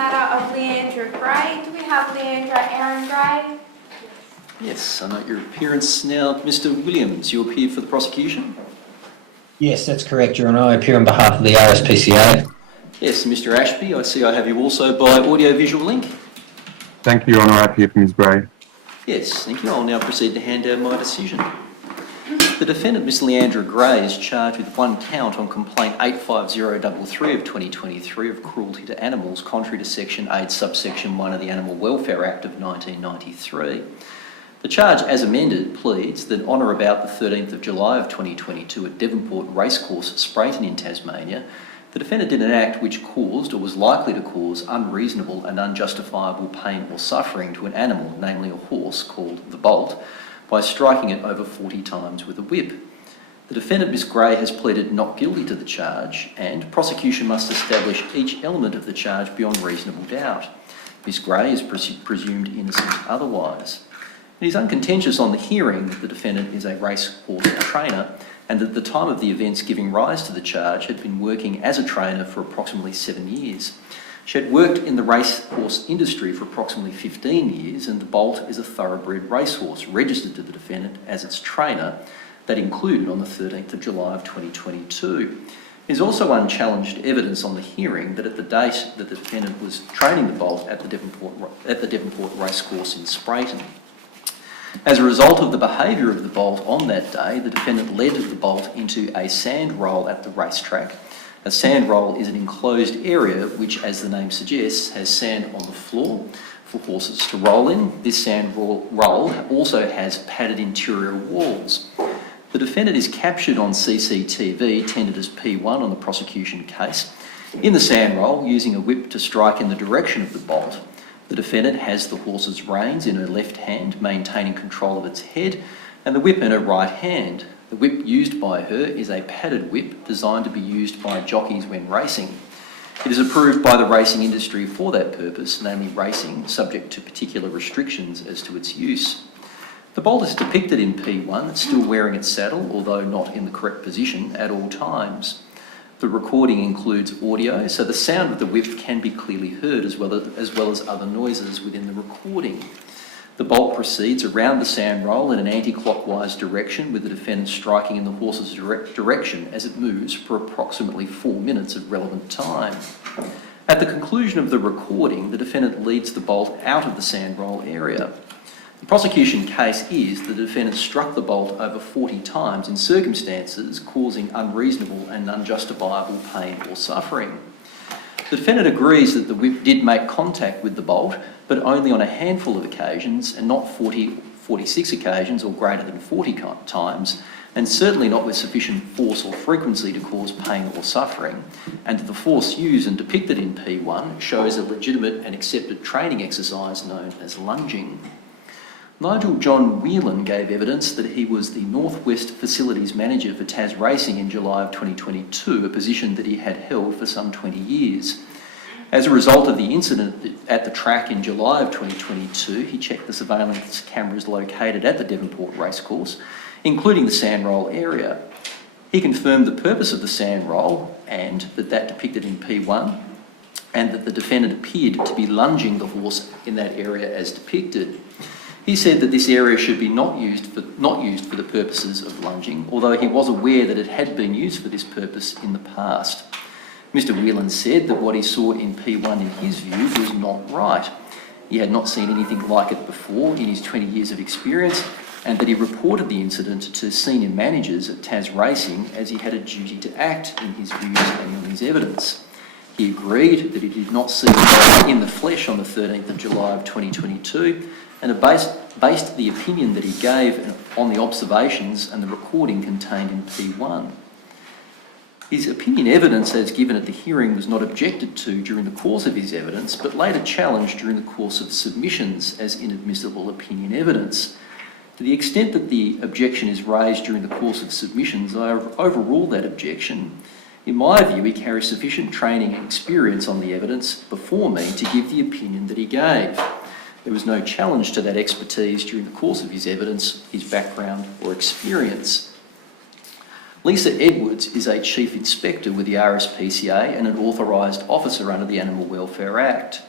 matter of Leandra Gray. Do we have Leandra Aaron Gray? Yes, I note your appearance now. Mr. Williams, you appear for the prosecution? Yes, that's correct, Your Honour. I appear on behalf of the RSPCA. Yes, Mr. Ashby, I see I have you also by audio-visual link. Thank you, Your Honour. I appear for Ms Gray. Yes, thank you. I'll now proceed to hand down my decision. The defendant, Miss Leandra Gray, is charged with one count on complaint 85033 of 2023 of cruelty to animals, contrary to Section 8, subsection 1 of the Animal Welfare Act of 1993. The charge, as amended, pleads that on or about the 13th of July of 2022 at Devonport Racecourse, Sprayton in Tasmania, the defendant did an act which caused or was likely to cause unreasonable and unjustifiable pain or suffering to an animal, namely a horse called the Bolt, by striking it over 40 times with a whip. The defendant, Ms Gray, has pleaded not guilty to the charge, and prosecution must establish each element of the charge beyond reasonable doubt. Ms Gray is presumed innocent otherwise. It is uncontentious on the hearing that the defendant is a racehorse trainer and that at the time of the events giving rise to the charge had been working as a trainer for approximately 7 years. She had worked in the racehorse industry for approximately 15 years, and the Bolt is a thoroughbred racehorse registered to the defendant as its trainer that included on the 13th of July of 2022. There is also unchallenged evidence on the hearing that at the date that the defendant was training the Bolt at the Devonport Racecourse in Sprayton. As a result of the behaviour of the Bolt on that day, the defendant led the Bolt into a sand roll at the racetrack. A sand roll is an enclosed area which, as the name suggests, has sand on the floor for horses to roll in. This sand roll also has padded interior walls. The defendant is captured on CCTV, tendered as P1 on the prosecution case, in the sand roll using a whip to strike in the direction of the Bolt. The defendant has the horse's reins in her left hand, maintaining control of its head, and the whip in her right hand. The whip used by her is a padded whip designed to be used by jockeys when racing. It is approved by the racing industry for that purpose, namely racing, subject to particular restrictions as to its use. The Bolt is depicted in P1, still wearing its saddle, although not in the correct position at all times. The recording includes audio, so the sound of the whip can be clearly heard as well as other noises within the recording. The Bolt proceeds around the sand roll in an anti-clockwise direction, with the defendant striking in the horse's direction as it moves for approximately 4 minutes of relevant time. At the conclusion of the recording, the defendant leads the Bolt out of the sand roll area. The prosecution case is that the defendant struck the Bolt over 40 times in circumstances causing unreasonable and unjustifiable pain or suffering. The defendant agrees that the whip did make contact with the Bolt, but only on a handful of occasions and not 46 occasions or greater than 40 times, and certainly not with sufficient force or frequency to cause pain or suffering, and that the force used and depicted in P1 shows a legitimate and accepted training exercise known as lunging. Nigel John Whelan gave evidence that he was the Northwest Facilities Manager for Tas Racing in July of 2022, a position that he had held for some 20 years. As a result of the incident at the track in July of 2022, he checked the surveillance cameras located at the Devonport Racecourse, including the sand roll area. He confirmed the purpose of the sand roll and that depicted in P1, and that the defendant appeared to be lunging the horse in that area as depicted. He said that this area should be not used for the purposes of lunging, although he was aware that it had been used for this purpose in the past. Mr. Whelan said that what he saw in P1 in his view was not right. He had not seen anything like it before in his 20 years of experience, and that he reported the incident to senior managers at Tas Racing as he had a duty to act in his views and on his evidence. He agreed that he did not see the in the flesh on the 13th of July of 2022, and based the opinion that he gave on the observations and the recording contained in P1. His opinion evidence as given at the hearing was not objected to during the course of his evidence, but later challenged during the course of submissions as inadmissible opinion evidence. To the extent that the objection is raised during the course of submissions, I overrule that objection. In my view, he carries sufficient training and experience on the evidence before me to give the opinion that he gave. There was no challenge to that expertise during the course of his evidence, his background or experience. Lisa Edwards is a Chief Inspector with the RSPCA and an authorised officer under the Animal Welfare Act.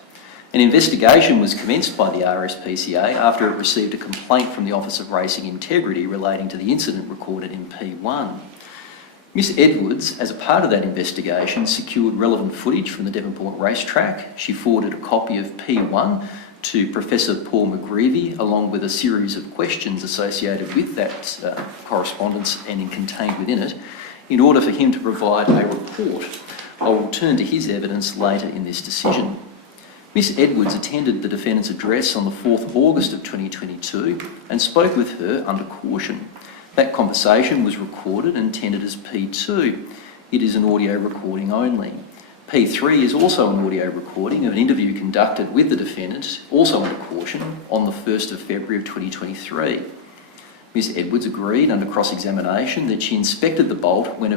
An investigation was commenced by the RSPCA after it received a complaint from the Office of Racing Integrity relating to the incident recorded in P1. Miss Edwards, as a part of that investigation, secured relevant footage from the Devonport racetrack. She forwarded a copy of P1 to Professor Paul McGreevy, along with a series of questions associated with that correspondence and contained within it, in order for him to provide a report. I will turn to his evidence later in this decision. Miss Edwards attended the defendant's address on the 4th of August of 2022 and spoke with her under caution. That conversation was recorded and tendered as P2. It is an audio recording only. P3 is also an audio recording of an interview conducted with the defendant, also under caution, on the 1st of February of 2023. Miss Edwards agreed under cross-examination that she inspected the bolt when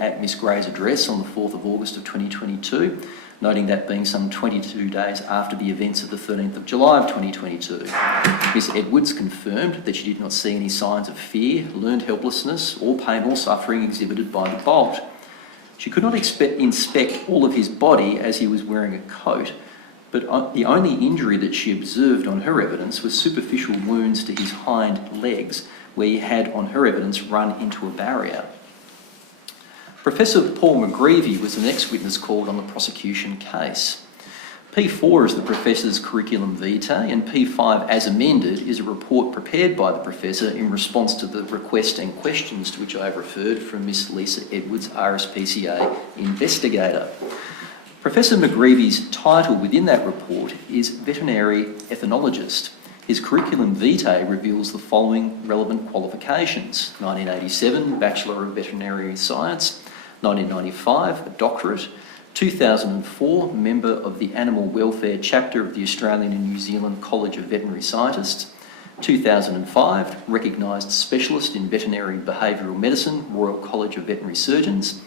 at Miss Gray's address on the 4th of August of 2022, noting that being some 22 days after the events of the 13th of July of 2022. Miss Edwards confirmed that she did not see any signs of fear, learned helplessness, or pain or suffering exhibited by the bolt. She could not inspect all of his body as he was wearing a coat, but the only injury that she observed on her evidence was superficial wounds to his hind legs, where he had, on her evidence, run into a barrier. Professor Paul McGreevy was the next witness called on the prosecution case. P4 is the professor's curriculum vitae, and P5, as amended, is a report prepared by the professor in response to the request and questions to which I have referred from Miss Lisa Edwards, RSPCA investigator. Professor McGreevy's title within that report is veterinary ethnologist. His curriculum vitae reveals the following relevant qualifications: 1987, Bachelor of Veterinary Science; 1995, a doctorate; 2004, member of the Animal Welfare Chapter of the Australian and New Zealand College of Veterinary Scientists; 2005, recognised specialist in veterinary behavioural medicine, Royal College of Veterinary Surgeons;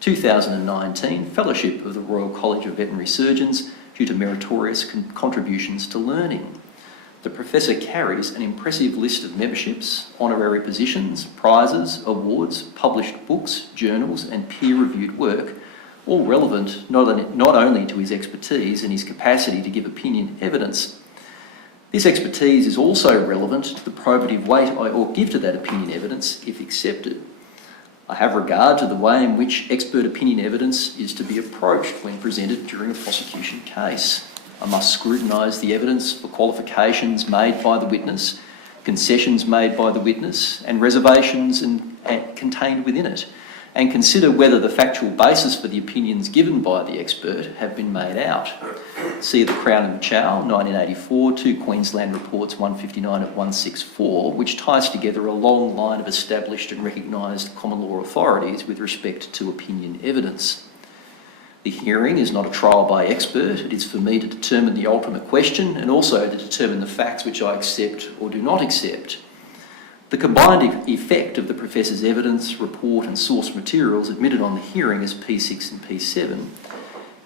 2019, fellowship of the Royal College of Veterinary Surgeons due to meritorious contributions to learning. The professor carries an impressive list of memberships, honorary positions, prizes, awards, published books, journals and peer-reviewed work, all relevant not only to his expertise and his capacity to give opinion evidence. This expertise is also relevant to the probative weight I ought give to that opinion evidence if accepted. I have regard to the way in which expert opinion evidence is to be approached when presented during a prosecution case. I must scrutinise the evidence for qualifications made by the witness, concessions made by the witness, and reservations contained within it, and consider whether the factual basis for the opinions given by the expert have been made out. See the Crown and Chow, 1984, 2 Queensland Reports 159 at 164, which ties together a long line of established and recognised common law authorities with respect to opinion evidence. The hearing is not a trial by expert. It is for me to determine the ultimate question and also to determine the facts which I accept or do not accept. The combined effect of the professor's evidence, report and source materials admitted on the hearing as P6 and P7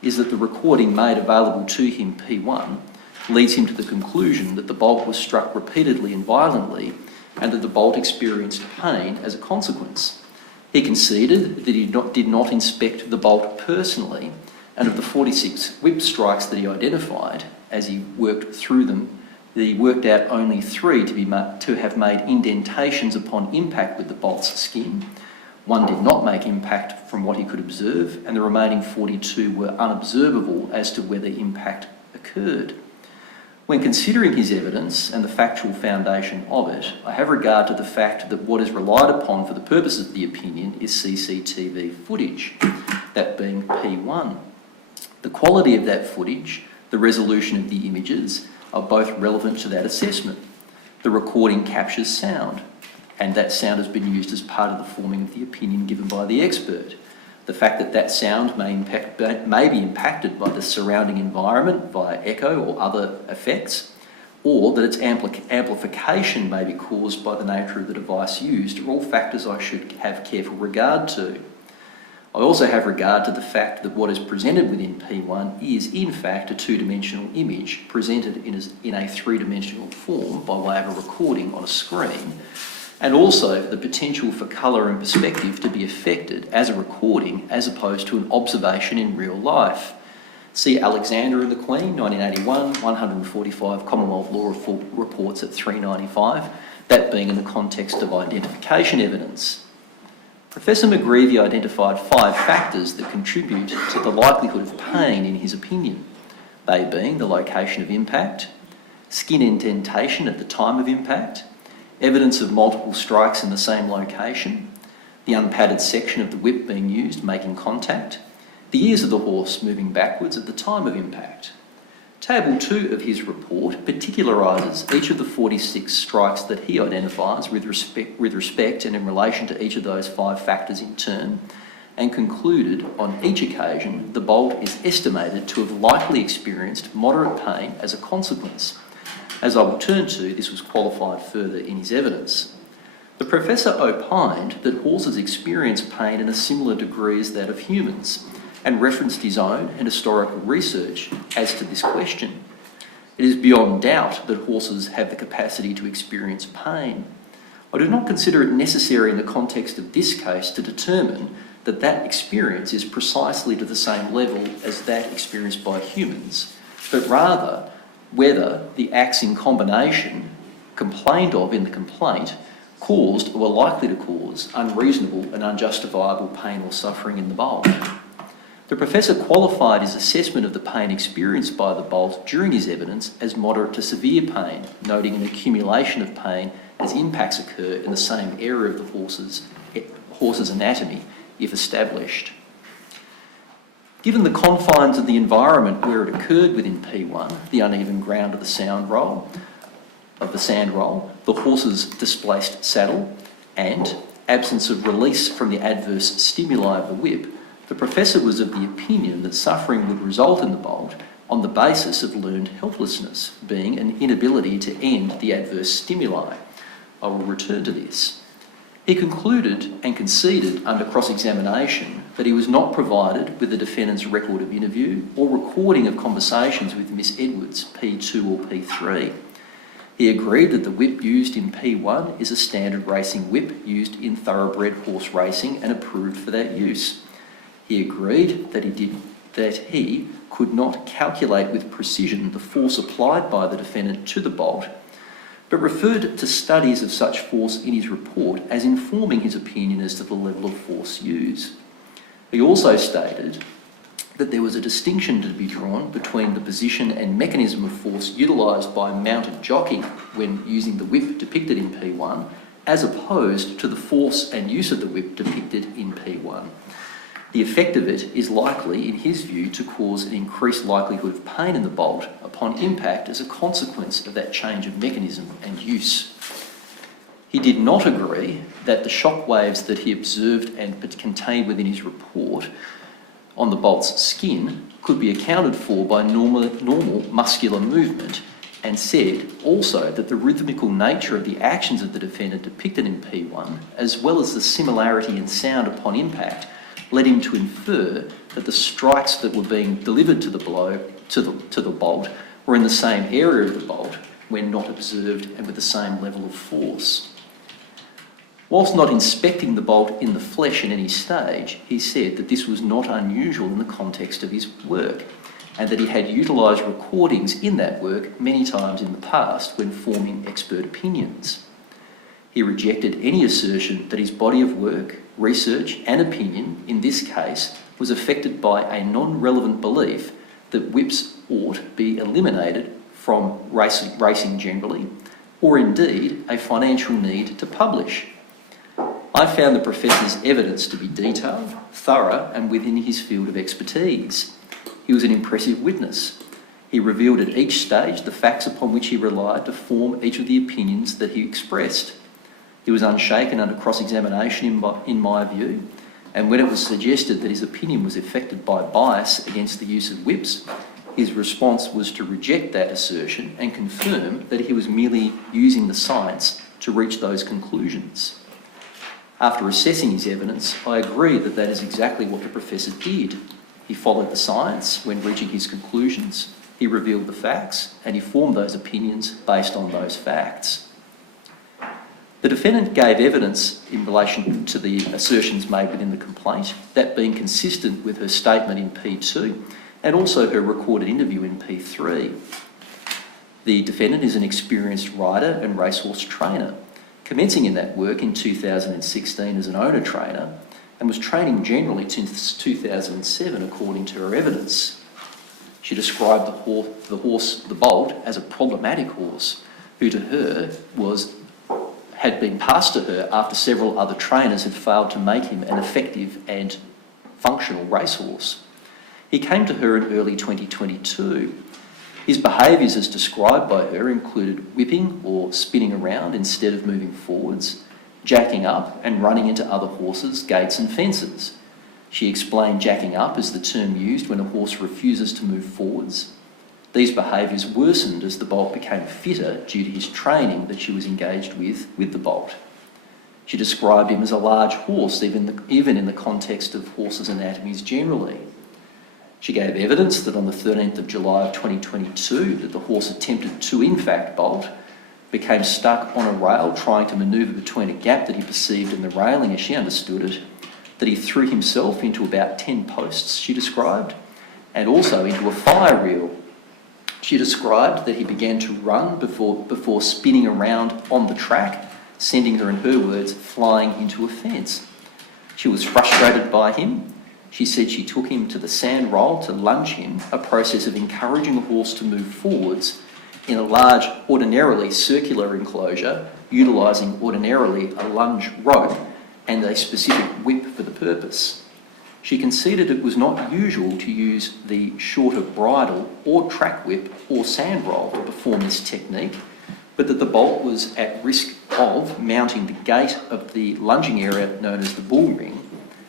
is that the recording made available to him, P1, leads him to the conclusion that the bolt was struck repeatedly and violently and that the bolt experienced pain as a consequence. He conceded that he did not inspect the bolt personally, and of the 46 whip strikes that he identified as he worked through them, that he worked out only 3 to have made indentations upon impact with the bolt's skin. 1 did not make impact from what he could observe, and the remaining 42 were unobservable as to whether impact occurred. When considering his evidence and the factual foundation of it, I have regard to the fact that what is relied upon for the purposes of the opinion is CCTV footage, that being P1. The quality of that footage, the resolution of the images, are both relevant to that assessment. The recording captures sound, and that sound has been used as part of the forming of the opinion given by the expert. The fact that that sound may be impacted by the surrounding environment via echo or other effects, or that its amplification may be caused by the nature of the device used, are all factors I should have careful regard to. I also have regard to the fact that what is presented within P1 is in fact a 2-dimensional image presented in a 3-dimensional form by way of a recording on a screen, and also the potential for colour and perspective to be affected as a recording as opposed to an observation in real life. See Alexander and the Queen, 1981, 145 Commonwealth Law Reports at 395, that being in the context of identification evidence. Professor McGreevy identified 5 factors that contribute to the likelihood of pain in his opinion, they being the location of impact, skin indentation at the time of impact, evidence of multiple strikes in the same location, the unpadded section of the whip being used making contact, the ears of the horse moving backwards at the time of impact. Table 2 of his report particularises each of the 46 strikes that he identifies with respect and in relation to each of those 5 factors in turn, and concluded on each occasion the bolt is estimated to have likely experienced moderate pain as a consequence. As I will turn to, this was qualified further in his evidence. The professor opined that horses experience pain in a similar degree as that of humans, and referenced his own and historical research as to this question. It is beyond doubt that horses have the capacity to experience pain. I do not consider it necessary in the context of this case to determine that that experience is precisely to the same level as that experienced by humans, but rather whether the acts in combination complained of in the complaint caused or were likely to cause unreasonable and unjustifiable pain or suffering in the bolt. The professor qualified his assessment of the pain experienced by the bolt during his evidence as moderate to severe pain, noting an accumulation of pain as impacts occur in the same area of the horse's anatomy, if established. Given the confines of the environment where it occurred within P1, the uneven ground of the sand roll, the horse's displaced saddle, and absence of release from the adverse stimuli of the whip, the professor was of the opinion that suffering would result in the bolt on the basis of learned helplessness, being an inability to end the adverse stimuli. I will return to this. He concluded and conceded under cross-examination that he was not provided with the defendant's record of interview or recording of conversations with Miss Edwards, P2 or P3. He agreed that the whip used in P1 is a standard racing whip used in thoroughbred horse racing and approved for that use. He agreed that he could not calculate with precision the force applied by the defendant to the bolt, but referred to studies of such force in his report as informing his opinion as to the level of force used. He also stated that there was a distinction to be drawn between the position and mechanism of force utilised by a mounted jockey when using the whip depicted in P1, as opposed to the force and use of the whip depicted in P1. The effect of it is likely, in his view, to cause an increased likelihood of pain in the bolt upon impact as a consequence of that change of mechanism and use. He did not agree that the shock waves that he observed and contained within his report on the bolt's skin could be accounted for by normal muscular movement, and said also that the rhythmical nature of the actions of the defendant depicted in P1, as well as the similarity in sound upon impact, led him to infer that the strikes that were being delivered to the bolt were in the same area of the bolt when not observed and with the same level of force. Whilst not inspecting the bolt in the flesh at any stage, he said that this was not unusual in the context of his work, and that he had utilised recordings in that work many times in the past when forming expert opinions. He rejected any assertion that his body of work, research and opinion in this case was affected by a non-relevant belief that whips ought be eliminated from racing generally, or indeed a financial need to publish. I found the professor's evidence to be detailed, thorough and within his field of expertise. He was an impressive witness. He revealed at each stage the facts upon which he relied to form each of the opinions that he expressed. He was unshaken under cross-examination in my view, and when it was suggested that his opinion was affected by bias against the use of whips, his response was to reject that assertion and confirm that he was merely using the science to reach those conclusions. After assessing his evidence, I agree that that is exactly what the professor did. He followed the science when reaching his conclusions, he revealed the facts, and he formed those opinions based on those facts. The defendant gave evidence in relation to the assertions made within the complaint, that being consistent with her statement in P2 and also her recorded interview in P3. The defendant is an experienced rider and racehorse trainer, commencing in that work in 2016 as an owner trainer, and was training generally since 2007 according to her evidence. She described the horse, the Bolt, as a problematic horse, who to her had been passed to her after several other trainers had failed to make him an effective and functional racehorse. He came to her in early 2022. His behaviours as described by her included whipping or spinning around instead of moving forwards, jacking up and running into other horses, gates and fences. She explained jacking up as the term used when a horse refuses to move forwards. These behaviours worsened as the Bolt became fitter due to his training that she was engaged with the Bolt. She described him as a large horse, even in the context of horses' anatomies generally. She gave evidence that on the 13th of July of 2022 that the horse attempted to in fact bolt, became stuck on a rail trying to manoeuvre between a gap that he perceived in the railing as she understood it, that he threw himself into about 10 posts, she described, and also into a fire reel. She described that he began to run before spinning around on the track, sending her, in her words, flying into a fence. She was frustrated by him. She said she took him to the sand roll to lunge him, a process of encouraging a horse to move forwards in a large, ordinarily circular enclosure, utilising ordinarily a lunge rope and a specific whip for the purpose. She conceded it was not usual to use the shorter bridle or track whip or sand roll to perform this technique, but that the Bolt was at risk of mounting the gate of the lunging area known as the bull ring,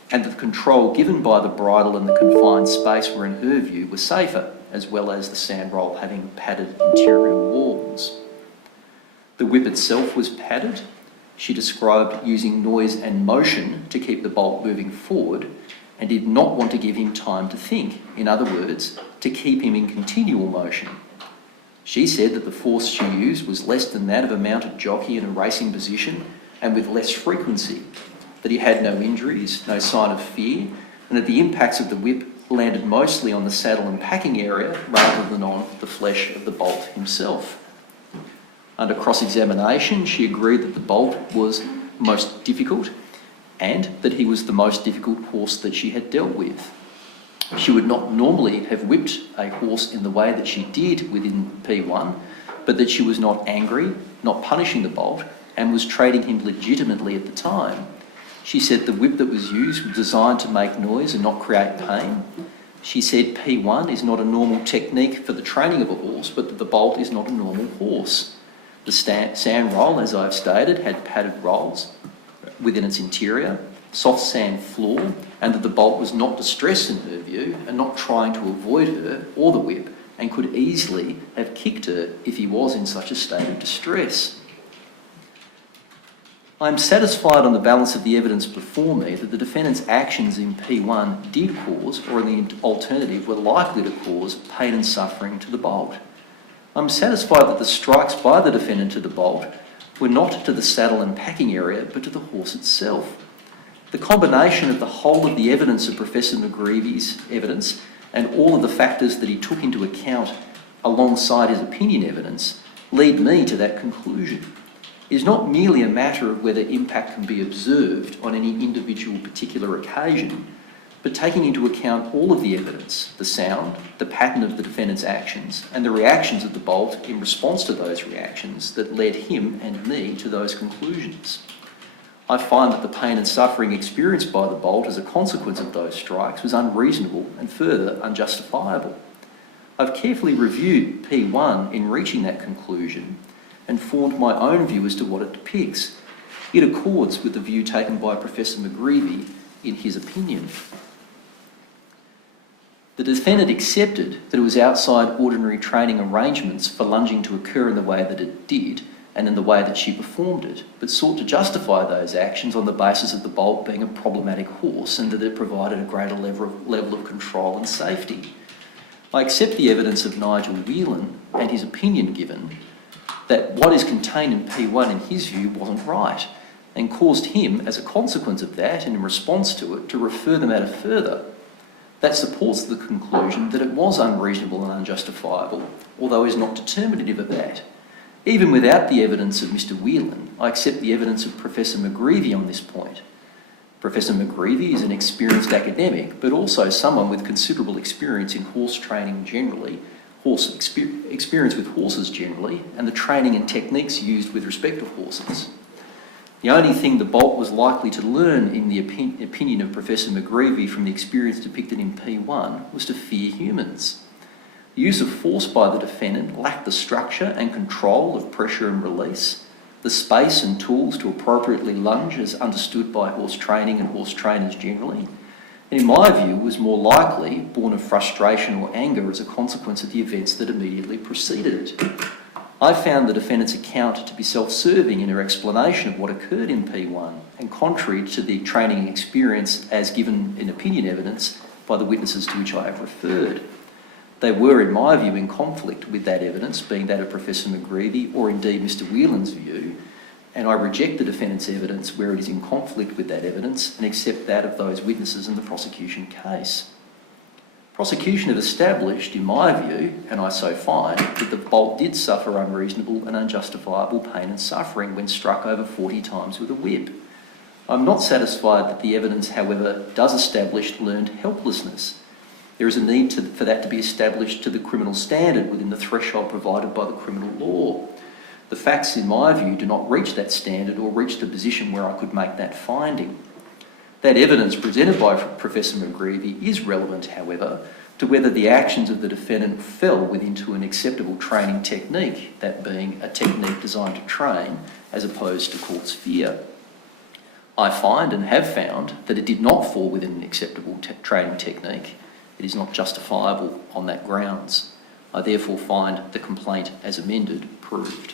and that the control given by the bridle and the confined space were, in her view, were safer, as well as the sand roll having padded interior walls. The whip itself was padded. She described using noise and motion to keep the Bolt moving forward, and did not want to give him time to think, in other words, to keep him in continual motion. She said that the force she used was less than that of a mounted jockey in a racing position and with less frequency, that he had no injuries, no sign of fear, and that the impacts of the whip landed mostly on the saddle and packing area rather than on the flesh of the Bolt himself. Under cross-examination, she agreed that the Bolt was most difficult and that he was the most difficult horse that she had dealt with. She would not normally have whipped a horse in the way that she did within P1, but that she was not angry, not punishing the Bolt, and was trading him legitimately at the time. She said the whip that was used was designed to make noise and not create pain. She said P1 is not a normal technique for the training of a horse, but that the Bolt is not a normal horse. The sand roll, as I've stated, had padded rolls within its interior, soft sand floor, and that the Bolt was not distressed in her view and not trying to avoid her or the whip, and could easily have kicked her if he was in such a state of distress. I am satisfied on the balance of the evidence before me that the defendant's actions in P1 did cause, or in the alternative were likely to cause, pain and suffering to the Bolt. I'm satisfied that the strikes by the defendant to the Bolt were not to the saddle and packing area, but to the horse itself. The combination of the whole of the evidence of Professor McGreevy's evidence and all of the factors that he took into account alongside his opinion evidence lead me to that conclusion. It is not merely a matter of whether impact can be observed on any individual particular occasion, but taking into account all of the evidence, the sound, the pattern of the defendant's actions, and the reactions of the Bolt in response to those reactions that led him and me to those conclusions. I find that the pain and suffering experienced by the Bolt as a consequence of those strikes was unreasonable and further unjustifiable. I've carefully reviewed P1 in reaching that conclusion and formed my own view as to what it depicts. It accords with the view taken by Professor McGreevy in his opinion. The defendant accepted that it was outside ordinary training arrangements for lunging to occur in the way that it did and in the way that she performed it, but sought to justify those actions on the basis of the Bolt being a problematic horse and that it provided a greater level of control and safety. I accept the evidence of Nigel Whelan and his opinion given, that what is contained in P1 in his view wasn't right, and caused him, as a consequence of that and in response to it, to refer the matter further. That supports the conclusion that it was unreasonable and unjustifiable, although is not determinative of that. Even without the evidence of Mr. Whelan, I accept the evidence of Professor McGreevy on this point. Professor McGreevy is an experienced academic, but also someone with considerable experience in horse training generally, experience with horses generally, and the training and techniques used with respect to horses. The only thing the Bolt was likely to learn in the opinion of Professor McGreevy from the experience depicted in P1 was to fear humans. The use of force by the defendant lacked the structure and control of pressure and release, the space and tools to appropriately lunge as understood by horse training and horse trainers generally, and in my view was more likely born of frustration or anger as a consequence of the events that immediately preceded it. I found the defendant's account to be self-serving in her explanation of what occurred in P1 and contrary to the training experience as given in opinion evidence by the witnesses to which I have referred. They were, in my view, in conflict with that evidence, being that of Professor McGreevy or indeed Mr. Whelan's view, and I reject the defendant's evidence where it is in conflict with that evidence and accept that of those witnesses in the prosecution case. Prosecution have established, in my view, and I so find, that the Bolt did suffer unreasonable and unjustifiable pain and suffering when struck over 40 times with a whip. I'm not satisfied that the evidence, however, does establish learned helplessness. There is a need for that to be established to the criminal standard within the threshold provided by the criminal law. The facts, in my view, do not reach that standard or reach the position where I could make that finding. That evidence presented by Professor McGreevy is relevant, however, to whether the actions of the defendant fell within an acceptable training technique, that being a technique designed to train as opposed to cause fear. I find and have found that it did not fall within an acceptable training technique. It is not justifiable on that grounds. I therefore find the complaint as amended proved.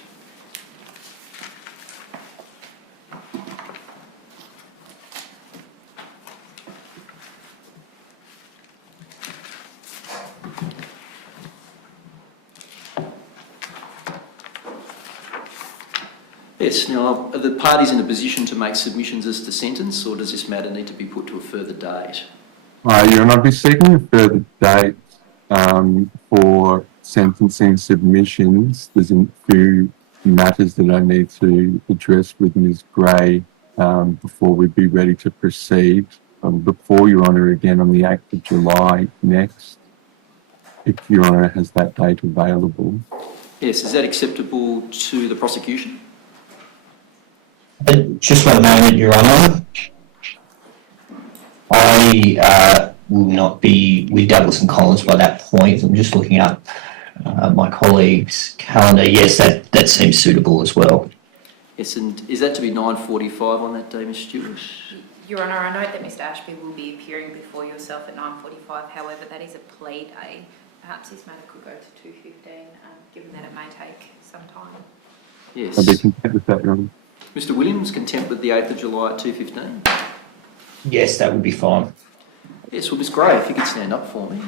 Yes, now are the parties in a position to make submissions as to sentence, or does this matter need to be put to a further date? Your Honour, I'd be seeking a further date for sentencing submissions. There's a few matters that I need to address with Ms. Gray before we'd be ready to proceed. Before Your Honour, again on the 8th of July next, if Your Honour has that date available. Yes, is that acceptable to the prosecution? Just one moment, Your Honour. I will not be with Douglas and Collins by that point. I'm just looking up my colleague's calendar. Yes, that seems suitable as well. Yes, and is that to be 9:45 on that day, Ms. Stewart? Your Honour, I note that Mr. Ashby will be appearing before yourself at 9:45. However, that is a plea day. Perhaps this matter could go to 2:15, given that it may take some time. Yes. I'd be content with that, Your Honour. Mr. Williams, content with the 8th of July at 2:15? Yes, that would be fine. Yes, well, Ms. Gray, if you could stand up for me.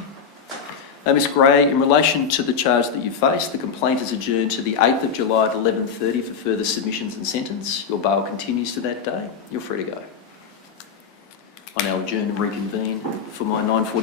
Ms. Gray, in relation to the charge that you face, the complaint is adjourned to the 8th of July at 11:30 for further submissions and sentence. Your bail continues to that day. You're free to go. I now adjourn and reconvene for my 9:40.